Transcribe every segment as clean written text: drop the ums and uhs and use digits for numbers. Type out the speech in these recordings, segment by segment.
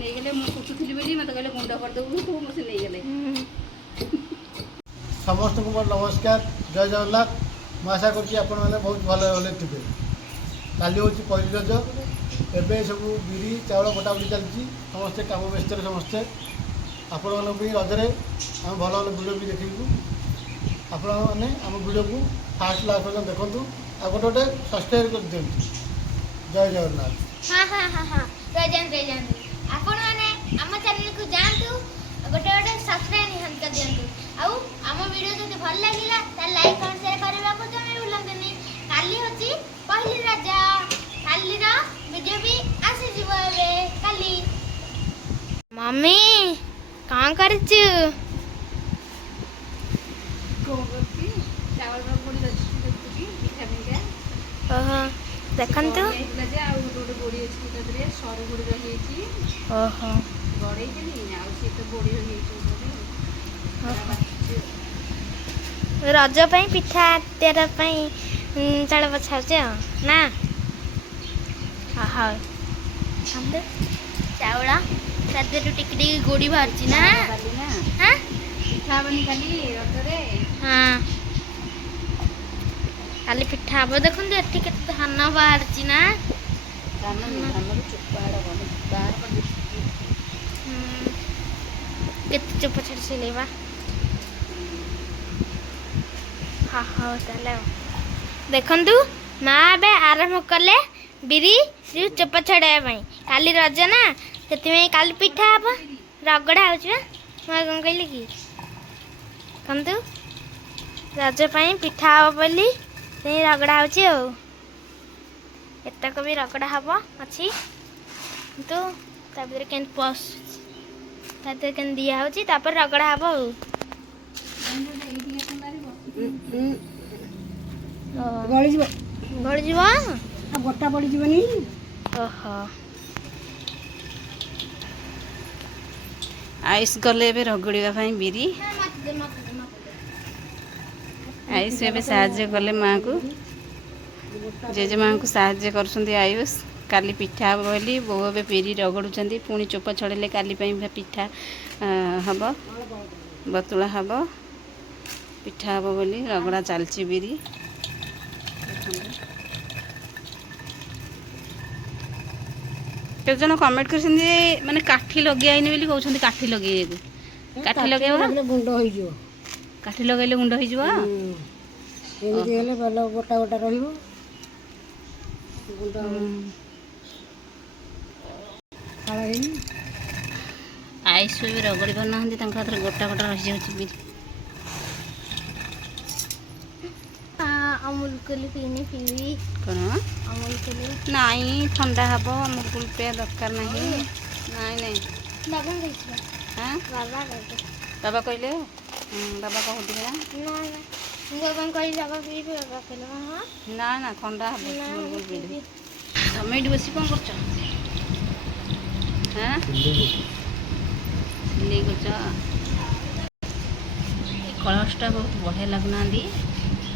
ନେଇଗଲେ ମୁଁ କୁଟୁଥିଲି ବୋଲି ମୋତେ କହିଲେ ଗୁଣ୍ଡ କରିଦେବୁ ତୁ ମୋତେ ନେଇଗଲେ। ସମସ୍ତଙ୍କୁ ମୋର ନମସ୍କାର, ଜୟ ଜଗନ୍ନାଥ। ମୁଁ ଆଶା କରୁଛି ଆପଣମାନେ ବହୁତ ଭଲରେ ଭଲରେ ଥିବେ। କାଲି ହେଉଛି ପହିଲି ରଜ। ଏବେ ସବୁ ବିରି ଚାଉଳ ବଟାବଟି ଚାଲିଛି, ସମସ୍ତେ କାମ ବ୍ୟସ୍ତରେ ସମସ୍ତେ। ଆପଣମାନଙ୍କ ପାଇଁ ରଜରେ ଆମେ ଭଲ ଭଲ ଭିଡ଼ିଓ ବି ଦେଖିବୁ। ଆପଣମାନେ ଆମ ଭିଡ଼ିଓକୁ ଫାଷ୍ଟ ଲାଷ୍ଟ ପର୍ଯ୍ୟନ୍ତ ଦେଖନ୍ତୁ, ଆଉ ଗୋଟେ ସବସ୍କ୍ରାଇବ୍ କରିଦିଅନ୍ତୁ। ଜୟ ଜଗନ୍ନାଥ। ଜୟ ଆପଣମାନେ ଆମ ଚ୍ୟାନେଲକୁ ଯାଆନ୍ତୁ, ଗୋଟେ ସବସ୍କ୍ରାଇବ୍ ନିହାତି କରିଦିଅନ୍ତୁ। ଆଉ ଆମ ଭିଡ଼ିଓ ଯଦି ଭଲ ଲାଗିଲା ତାହେଲେ ଲାଇକ୍ କମେଣ୍ଟ ସେୟାର କରିବାକୁ ଜମା ଭୁଲନ୍ତୁନି। କାଲି ହେଉଛି ପହିଲି ରଜ, କାଲିର ଭିଡ଼ିଓ ବି ଆସିଯିବ ଏବେ କାଲି। ମମି କ'ଣ କରୁଛୁ? ଚାଉଳ ଗୋଡ଼ି ରଖିକି ପିଠା ପିଠା ଓହୋ ଦେଖନ୍ତୁ। ହେଇଥିଲା ଯେ ଆଉ ଗୋଟେ ଗୋଡ଼ି ଅଛି ତା ଦେହରେ ସରୁ ଗୋଡ଼ି ରହିଯାଇଛି। ଓହୋ ଗଡ଼େଇଦେଲି ଆଉ ସିଏ ତ ଗୋଡ଼ି ରହିଯାଇଛି। ରଜ ପାଇଁ ପିଠା ତିଆର ପାଇଁ ଚାଉଳ ବଛାଉଛି ଆଉ ନା। ହଉ ଚାଉଳ ତା ଦେହରୁ ଟିକେ ଟିକେ ଗୋଡ଼ି ବାହାରୁଛି ନା। ହାଁ ପିଠା ହେବନି କାଲି ରଜରେ। ହଁ କାଲି ପିଠା ହବ। ଦେଖନ୍ତୁ ଏଠି କେତେ ଧାନ ବାହାରିଛି ନା। କେତେ ଚୋପା ଛାଡ଼ି ସିଲେଇବା। ହଉ ତାହେଲେ ଆଉ ଦେଖନ୍ତୁ ମା ଏବେ ଆରମ୍ଭ କଲେ ବିରି ଚୋପା ଛଡ଼ାଇବା ପାଇଁ। କାଲି ରଜ ନା, ସେଥିପାଇଁ କାଲି ପିଠା ହବ। ରଗଡ଼ା ହେଉଛି ବା, ମୁଁ କ'ଣ କହିଲି କି? ଦେଖନ୍ତୁ ରଜ ପାଇଁ ପିଠା ହବ ବୋଲି ସେଇ ରଗଡ଼ା ହେଉଛି ଆଉ। ଏତକ ବି ରଗଡ଼ା ହବ ଅଛି, କିନ୍ତୁ ତା ଭିତରେ କେମିତି ପଶୁଛି, ତା ଦେହରେ କେମିତି ଦିଆହେଉଛି, ତାପରେ ରଗଡ଼ା ହବ ଆଉ। ଗଳିଯିବ ଗଳିଯିବ ଆଉ ଗୋଟା ପଡ଼ିଯିବନି। ଓହୋ ଆଇସ୍ ଗଲେ ଏବେ ରଗଡ଼ିବା ପାଇଁ ବିରି। ଆୟୁଷ ଏବେ ସାହାଯ୍ୟ କଲେ ମାଆଙ୍କୁ, ଜେଜେମାଆଙ୍କୁ ସାହାଯ୍ୟ କରୁଛନ୍ତି ଆୟୁଷ। କାଲି ପିଠା ହେବ ବୋଲି ବୋଉ ଏବେ ବିରି ରଗଡ଼ୁଛନ୍ତି, ପୁଣି ଚୋପା ଛଡ଼େଇଲେ କାଲି ପାଇଁ ପିଠା ହେବ, ବତୁଳା ହେବ। ପିଠା ହେବ ବୋଲି ରଗଡ଼ା ଚାଲିଛି ବିରି। କେତେ ଜଣ କମେଣ୍ଟ କରିଛନ୍ତି ଯେ ମାନେ କାଠି ଲଗେଇନି ବୋଲି କହୁଛନ୍ତି, କାଠି ଲଗେଇବାକୁ। କାଠି ଲଗେଇବ, ଗୁଣ୍ଡ ହେଇଯିବ। କାଠି ଲଗେଇଲେ ଗୁଣ୍ଡ ହେଇଯିବ। ଏମିତି ହେଲେ ଭଲ ଗୋଟା ଗୋଟା ରହିବ। ଗୁଣ୍ଡ ଫାଳ ହେଇନି। ଆଇସ୍ ବି ରଗଡ଼ି ପାରୁନାହାନ୍ତି, ତାଙ୍କ ହାତରେ ଗୋଟା ଗୋଟା ରହିଯାଉଛି ବିରି। ଅମୁଲ କୁଲି ପିଇବି। କ'ଣ ଅମୁଲ କୁଲି ନାଇଁ, ଥଣ୍ଡା ହେବ, ଅମୁଲ କୁଲ ପିଇବା ଦରକାର ନାହିଁ। ନାଇଁ ବାବା କହିଥିଲେ। ହାଁ ବାବା କହିଥିଲେ। ବାବା କହିଲେ, ବାବା କହୁଥିଲେ ନା। ମୁଁ ବାବାଙ୍କୁ କହିଲି ବାବା ପିଇବି, ବାବା କହିଲେ ହଁ ନା ଥଣ୍ଡା ହେବ ନା ଅମୁଲ ମୁଁ କୁଲ ପିଇଲେ। ପିଇବି। ତମେ ଏଇଠି ବସି କ'ଣ କରୁଛ? ହାଁ ସିଲେଇ କରୁଛ। କଳସଟା ବହୁତ ବଢ଼ିଆ ଲାଗୁନାହାନ୍ତି।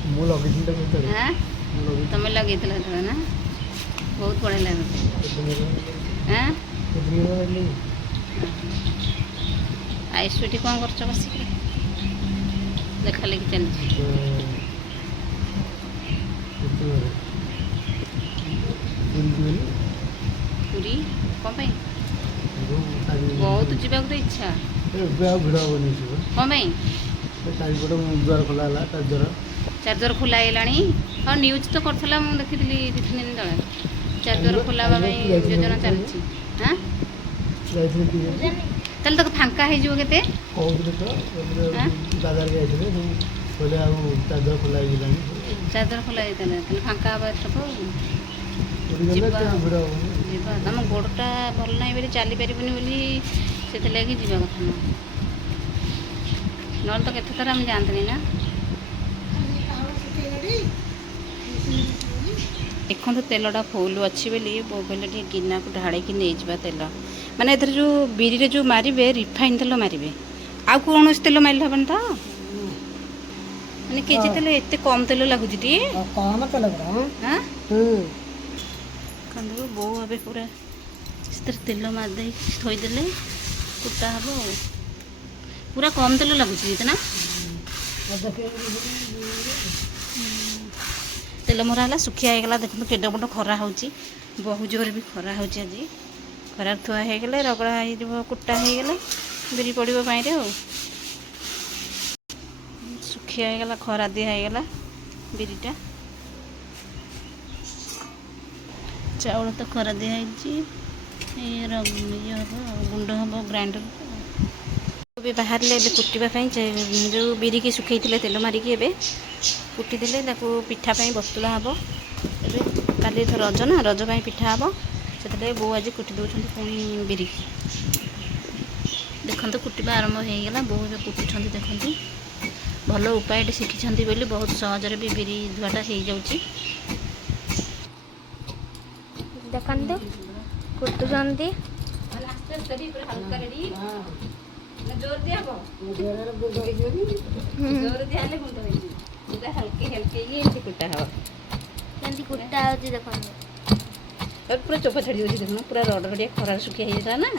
ମୁଁ ଲଗେଇଥିଲି ଭିତରେ। ହାଁ ତମେ ଲଗେଇଥିଲ ସେତେବେଳେ ନା, ବହୁତ ବଢ଼ିଆ ଲାଗୁଛି। ହାଁ ଆଇସ୍ ଏଠି କ'ଣ କରୁଛ ବସିକି? ଲେଖା ଲେଖି ଚାଲିଛି। ପୁରୀ କ'ଣ ପାଇଁ? ବହୁତ ଯିବାକୁ ତ ଇଚ୍ଛା। ଏବେ ଆଉ ଭିଡ଼ ହବନି। କ'ଣ ପାଇଁ? ଚାରିପଟ ଦ୍ୱାର ଖୋଲା ହେଲା, ଚାର୍ଜର ଖୋଲା ହେଇଗଲାଣି। ହଁ ନ୍ୟୁଜ୍ ତ କରୁଥିଲା, ମୁଁ ଦେଖିଥିଲି 2-3 ଦିନ ତଳେ। ଚାର୍ଜର ଖୋଲା ହେବା ପାଇଁ ଯୋଜନା ଚାଲିଛି। ହାଁ ତାହେଲେ ତାକୁ ଫାଙ୍କା ହେଇଯିବ କେତେ? କହୁଥିଲେ ତ ଦାଦାରେ ଯାଇଥିଲେ, କହିଲେ ଆଉ ଚାର୍ଜର ଖୋଲା ହେଇଗଲାଣି। ଚାର୍ଜର ଖୋଲା ହେଇଥିଲା, ତାହେଲେ ଫାଙ୍କା ହେବା ଏଥରକ। ଯିବା ତମ ଗୋଡ଼ଟା ଭଲ ନାହିଁ ବୋଲି, ଚାଲିପାରିବନି ବୋଲି, ସେଥିଲାଗି ଯିବା କଥା ନୁହଁ। ନହେଲେ ତ କେତେ ଥର ଆମେ ଯାଆନ୍ତିନି ନା। ଦେଖନ୍ତୁ ତେଲଟା ଫୁଲ୍ ଅଛି ବୋଲି ବୋଉ କହିଲେ ଟିକେ ଗିନାକୁ ଢାଳିକି ନେଇଯିବା ତେଲ। ମାନେ ଏଥିରେ ଯେଉଁ ବିରିରେ ଯେଉଁ ମାରିବେ ରିଫାଇନ୍ ତେଲ ମାରିବେ, ଆଉ କୌଣସି ତେଲ ମାରିଲେ ହେବନି ତ? ମାନେ କେଜି ତେଲ ଏତେ କମ୍ ତେଲ ଲାଗୁଛି ଟି? କମ ତେଲ ପୁରା। ହାଁ ବୋଉ ଏବେ ପୁରା ସେଥିରେ ତେଲ ମାରିଦେଇ ଥୋଇଦେଲେ କୁଟା ହେବ ଆଉ। ପୁରା କମ୍ ତେଲ ଲାଗୁଛି ଯେତେ ନା ତେଲ ମରା ହେଲା ଶୁଖିଆ ହେଇଗଲା। ଦେଖନ୍ତୁ କେଡ଼େ ବଡ଼ ଖରା ହେଉଛି, ବହୁ ଜୋରରେ ବି ଖରା ହେଉଛି ଆଜି। ଖରାରେ ଥୁଆ ହେଇଗଲେ ରଗଡ଼ା ହେଇଯିବ, କୁଟା ହେଇଗଲେ ବିରି ପଡ଼ିବ ପାଣିରେ ଆଉ। ଶୁଖିଆ ହେଇଗଲା, ଖରା ଦିଆ ହେଇଗଲା ବିରିଟା। ଚାଉଳ ତ ଖରା ଦିଆ ହେଇଛି, ଇଏ ହେବ ଗୁଣ୍ଡ ହେବ ଗ୍ରାଇଣ୍ଡର ଏବେ ବାହାରିଲେ। ଏବେ କୁଟିବା ପାଇଁ ଯେଉଁ ବିରିକି ଶୁଖେଇଥିଲେ ତେଲ ମାରିକି ଏବେ କୁଟିଦେଲେ, ତାକୁ ପିଠା ପାଇଁ ବସ୍ତୁଳା ହେବ। ଏବେ କାଲି ତ ରଜ ନା, ରଜ ପାଇଁ ପିଠା ହେବ, ସେଥିପାଇଁ ବୋଉ ଆଜି କୁଟି ଦେଉଛନ୍ତି ପୁଣି ବିରି। ଦେଖନ୍ତୁ କୁଟିବା ଆରମ୍ଭ ହେଇଗଲା, ବୋଉ ଏବେ କୁଟୁଛନ୍ତି। ଦେଖନ୍ତୁ ଭଲ ଉପାୟଟେ ଶିଖିଛନ୍ତି ବୋଲି ବହୁତ ସହଜରେ ବି ବିରି ଧୁଆଟା ହେଇଯାଉଛି। ଦେଖନ୍ତୁ କୁଟୁଛନ୍ତି। କେମିତି କୁଟା ହେଉଛି ଦେଖନ୍ତୁ। ପୁରା ଚୋପା ଛାଡ଼ି ଯାଉଛି, ଦେଖୁନ ପୁରା ରଡ଼ରଡ଼ିଆ ଖରାରେ ଶୁଖିଆ ହେଇଯାଇଥିଲା ନା,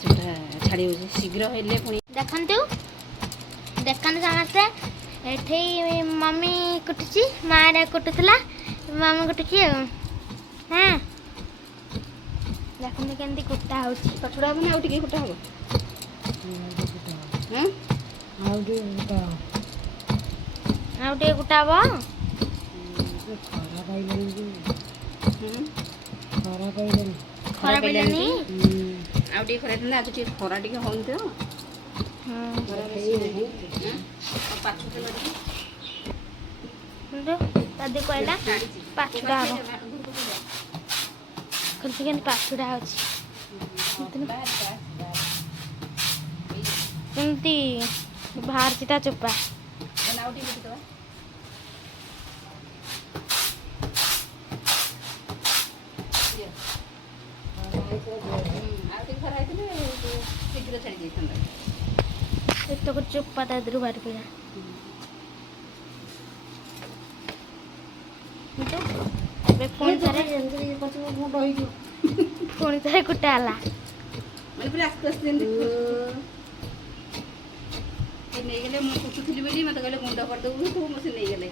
ସେଟା ଛାଡ଼ି ଯାଉଛି ଶୀଘ୍ର ହେଲେ। ପୁଣି ଦେଖନ୍ତୁ ସମସ୍ତେ ଏଠି ମମି କୁଟୁଛି, ମାଆରେ କୁଟୁଥିଲା, ମମି କୁଟୁଛି ଆଉ। ହଁ ଦେଖନ୍ତୁ କେମିତି କୁଟା ହେଉଛି। ଛଡ଼ା ହେବନି, ଆଉ ଟିକେ କୁଟା ହେବ। ଆଉ ଟିକେ କୁଟା ଆଉ ଟିକେ କୁଟା ହବ। ଖରା ପାଇଲାନି, ଖରା ପାଇଲାନି। ପାଇଲାନି। ଆଉ ଟିକେ ଖରା ଦିନ, ଆଜି ଟିକେ ଖରା ଟିକେ ହଉନି ତ। ଦାଦି କହିଲା ପାଛୁଡ଼ା ହବ, କେମିତି ପାଛୁଡ଼ା ହେଉଛି, କେମିତି ବାହାରିଛି ତା ଚୋପା। ଶୀଘ୍ର ଛାଡ଼ି ଯାଇଥାନ୍ତା। ଏତକ ଚୋପା ତା ଦେହରୁ ବାହାରି ପଡ଼ିଲା। ଏବେ ପୁଣି ଥରେ କୁଟା ହେଲା। ମାନେ ପୁରା ଆସ୍ତେ ଆସ୍ତେ ନେଇଗଲେ। ମୁଁ କୁଟୁଥିଲି ବୋଲି ମୋତେ କହିଲେ ଗୁଣ୍ଡ କରିଦେବୁ, ତୁ ମୋ ସେ ନେଇଗଲେ।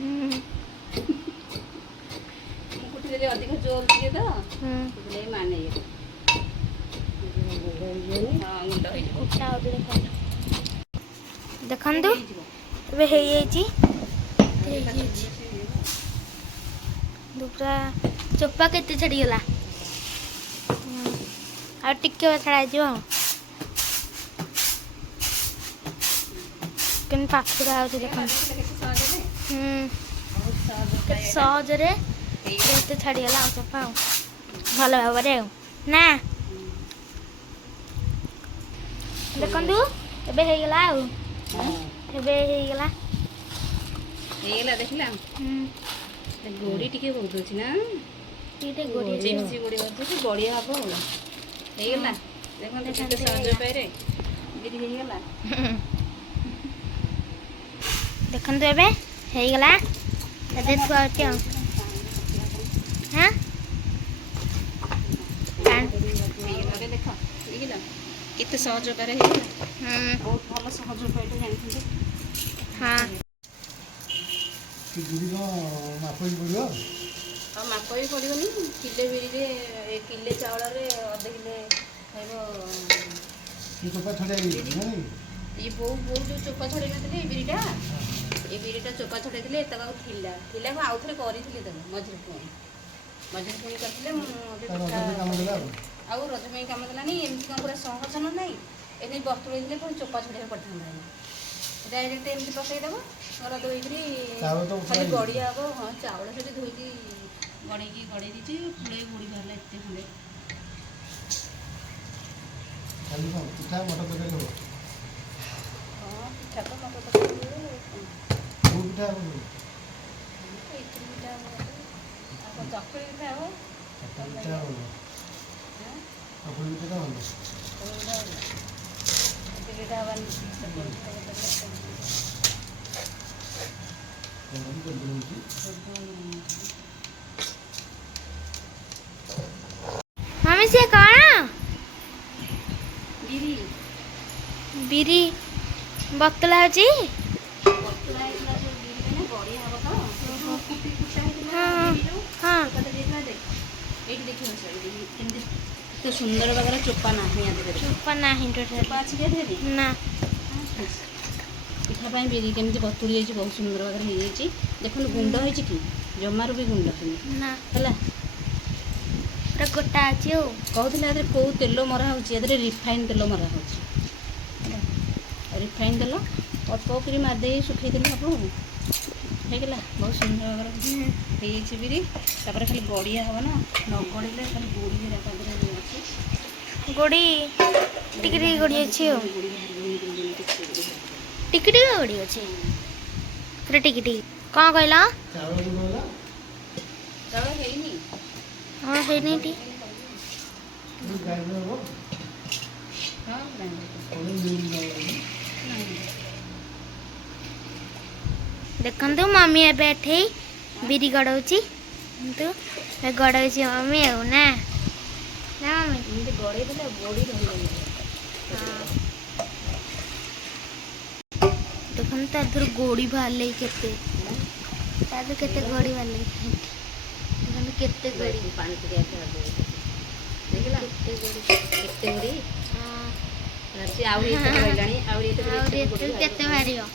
ମୁଁ କୁଟିଦେଲି ଅଧିକ ଜୋର ଟିକେ ତ, ସେଥିଲାଗି ମା ନେଇଗଲେ। ଦେଖନ୍ତୁ ଏବେ ହେଇଯାଇଛି। ପୁରା ଚୋପା କେତେ ଛାଡ଼ିଗଲା, ଆଉ ଟିକେ ଛଡ଼ା ହେଇଯିବ। କେମିତି ପାଛୁଡ଼ା ହେଉଛି ଦେଖନ୍ତୁ। କେତେ ସହଜରେ କେତେ ଛାଡ଼ିଗଲା ଆଉ ଚୋପା, ଆଉ ଭଲ ଭାବରେ ଆଉ ନା। ଦେଖନ୍ତୁ ଏବେ ହେଇଗଲା ଆଉ, ଏବେ ହେଇଗଲା ଦେଖିଲା। ଗୋଡ଼ି ଟିକେ ବହୁତ ଅଛି ନା, ଟିକେ ଗୋଡ଼ି ଚିପ୍ସ ଗୋଡ଼ି ଅଛି, ବଢ଼ିଆ ହବ ଆଉ। ହେଇଗଲା। ଦେଖନ୍ତୁ କେତେ ସହଜ ଉପାୟରେ ବିରି ହେଇଗଲା। ଦେଖନ୍ତୁ ଏବେ ହେଇଗଲା, ଏବେ ଥୁଆ ହେଉଛି ଆଉ। ହଁ ଦେଖ ହେଇଗଲା, କେତେ ସହଜ ଉପାୟରେ ହେଇଗଲା। ବହୁତ ଭଲ ସହଜ ଉପାୟଟା ଜାଣିଛନ୍ତି। ହଁ ବିରିର ମାପ ବି ପଡ଼ିବ। ଆଉ ମାପ ବି ପଡ଼ିବନି। କିଲେ ବିରିରେ, କିଲେ ଚାଉଳରେ ଅଧ କିଲେ ଖାଇବ। ଚୋପା ଛଡ଼େଇ ଏଇ ବୋଉ ଯେଉଁ ଚୋପା ଛଡ଼େଇ ନଥିଲେ ଏଇ ବିରିଟା, ଏ ବିରିଟା ଚୋପା ଛଡ଼େଇଥିଲେ। ଏତକ ଥିଲା ମୁଁ ଆଉ ଥରେ କରିଥିଲି ତାକୁ ମଝିରେ ପୁଣି କରିଥିଲେ। ମୁଁ ଆଉ ରଜ ପାଇଁ କାମ ଦେଲାନି। ଏମିତି କ'ଣ ପୁରା ସହଜ ନ ନାହିଁ। ଏମିତି ବତୁରେଇ ଦେଲେ ପୁଣି ଚୋପା ଛଡ଼େଇବାକୁ ପଡ଼ିଥାନ୍ତା। ଡାଇରେକ୍ଟ ଏମିତି ପକାଇଦେବ, ଘର ଧୋଇକିରି ଖାଲି ଗଡ଼ିଆ ହେବ। ହଁ ଚାଉଳ ସେଠି ଧୋଇକି ଗଡ଼େଇ ଦେଇଛି, ଫୁଲେଇ ବୁଡ଼ି ବାହାରିଲା ଏତେ ଖଣ୍ଡେ। କାଲି କ'ଣ ପିଠା ମଟର ତରକାରୀ ହେବ? ହଁ ପିଠା ତ ମଟର ତରକାରୀ ହୁଏ। କୋଉ ପିଠା ହେବ? ଇଟିଲି ପିଠା ହେବ, ଆଉ ଚକୁଳି ପିଠା ହେବ। ଚକୁଳି ପିଠା ହେବ। ଚକୁଳି ପିଠାଟା ଭଲ। ପିଠାଟା ହେବାନି। ମମି ସିଏ କ'ଣ ବିରି ବିରି ବତଳା ହେଉଛି। ବତୁରା ହେଇଥିଲା ଯୋଉ ବିରି ମାନେ ବଢ଼ିଆ ହବ ତ ଯୋଉ କୁଟି କୁଟା ହେଇଥିଲା ହଁ, ବିରି ଯୋଉ ହଁ। ଚୋପାଟା ଦେଇଥିଲା ଦେଖ ଏଇଠି ଦେଖିବ କେମିତି ଏତେ ସୁନ୍ଦର ଭାବରେ ଚୋପା ନାହିଁ ଆ ଦେହରେ। ଚୋପା ନାହିଁ ଚୋପା ଟୋଟାଲି ଅଛି କି ଦେହରେ? ନା। ପିଠା ପାଇଁ ବିରି କେମିତି ବତୁରି ଯାଇଛି ବହୁତ ସୁନ୍ଦର ଭାବରେ ହେଇଯାଇଛି। ଦେଖନ୍ତୁ ଗୁଣ୍ଡ ହେଇଛି କି ଜମାରୁ ବି ଗୁଣ୍ଡ ହେଇନି ନା ହେଲା। ପୁରା ଗୋଟା ଅଛି ଆଉ। କହୁଥିଲେ ଏଥିରେ କେଉଁ ତେଲ ମରା ହେଉଛି, ଏଥିରେ ରିଫାଇନ୍ ତେଲ ମରା ହେଉଛି ହେଲା। ରିଫାଇନ୍ ତେଲ ଅଳ୍ପ କରି ମାରିଦେଇ ଶୁଖେଇଦେଲେ ହେବ ଆଉ। ହେଇଗଲା ବହୁତ ସୁନ୍ଦର ଭାବରେ ହେଇଯାଇଛି ବିରି। ତାପରେ ଖାଲି ଗଡ଼ିଆ ହେବ ନା, ନ ଗଡ଼ିଲେ ଖାଲି ଗୋଡ଼ି ହେରା ତା ଦେହରେ ଅଛି। ଗୋଡ଼ି ଟିକେ ଟିକେ ଗୋଡ଼ି ଅଛି ଆଉ। ଗୋଡ଼ି ବାହାରିବନି ଯେମିତି କିଛି ଗୋଡ଼ି ବାହାରିବନି। ଟିକେ ଟିକେ ଗୋଡ଼ି ଅଛି ପୁରା ଟିକେ ଟିକେ। କ'ଣ କହିଲ? ଚାଉଳ ଗୁଣ୍ଡ ହେଲା ଚାଉଳ ହେଇନି ହଁ ହେଇନି ଟିକେ। ଗ୍ରାଇଣ୍ଡର ହେବ ହଁ ଗ୍ରାଇଣ୍ଡର ପୁଣି ମିଲ୍ ହେବ। ଦେଖନ୍ତୁ ମମି ଏବେ ଏଠି ବିରି ଗଡ଼ଉଛି। କିନ୍ତୁ ଗଡ଼ଉଛି ମମି ଆଉ ନା ନା ମମି? ଏମିତି ଗଡ଼େଇ ଦେଲେ ଗୋଡ଼ି ରହିବନି। ଦେଖନ୍ତୁ ତା ଦେହରୁ ଗୋଡ଼ି ବାହାରିଲେ କେତେ, ତା ଦେହରୁ କେତେ ଗୋଡ଼ି ବାହାରିଲେ। ଦେଖନ୍ତୁ କେତେ ଗୋଡ଼ି, ପାଣି ଟିକେ ଦେଖିଲା କେତେ ଗୋଡ଼ି। କେତେ ଗୋଡ଼ି ହଁ, ଆହୁରି ଏତେ ରହିଲାଣି, ଆହୁରି ଏତେ ଆହୁରି ଏତେ କେତେ ବାହାରିବ।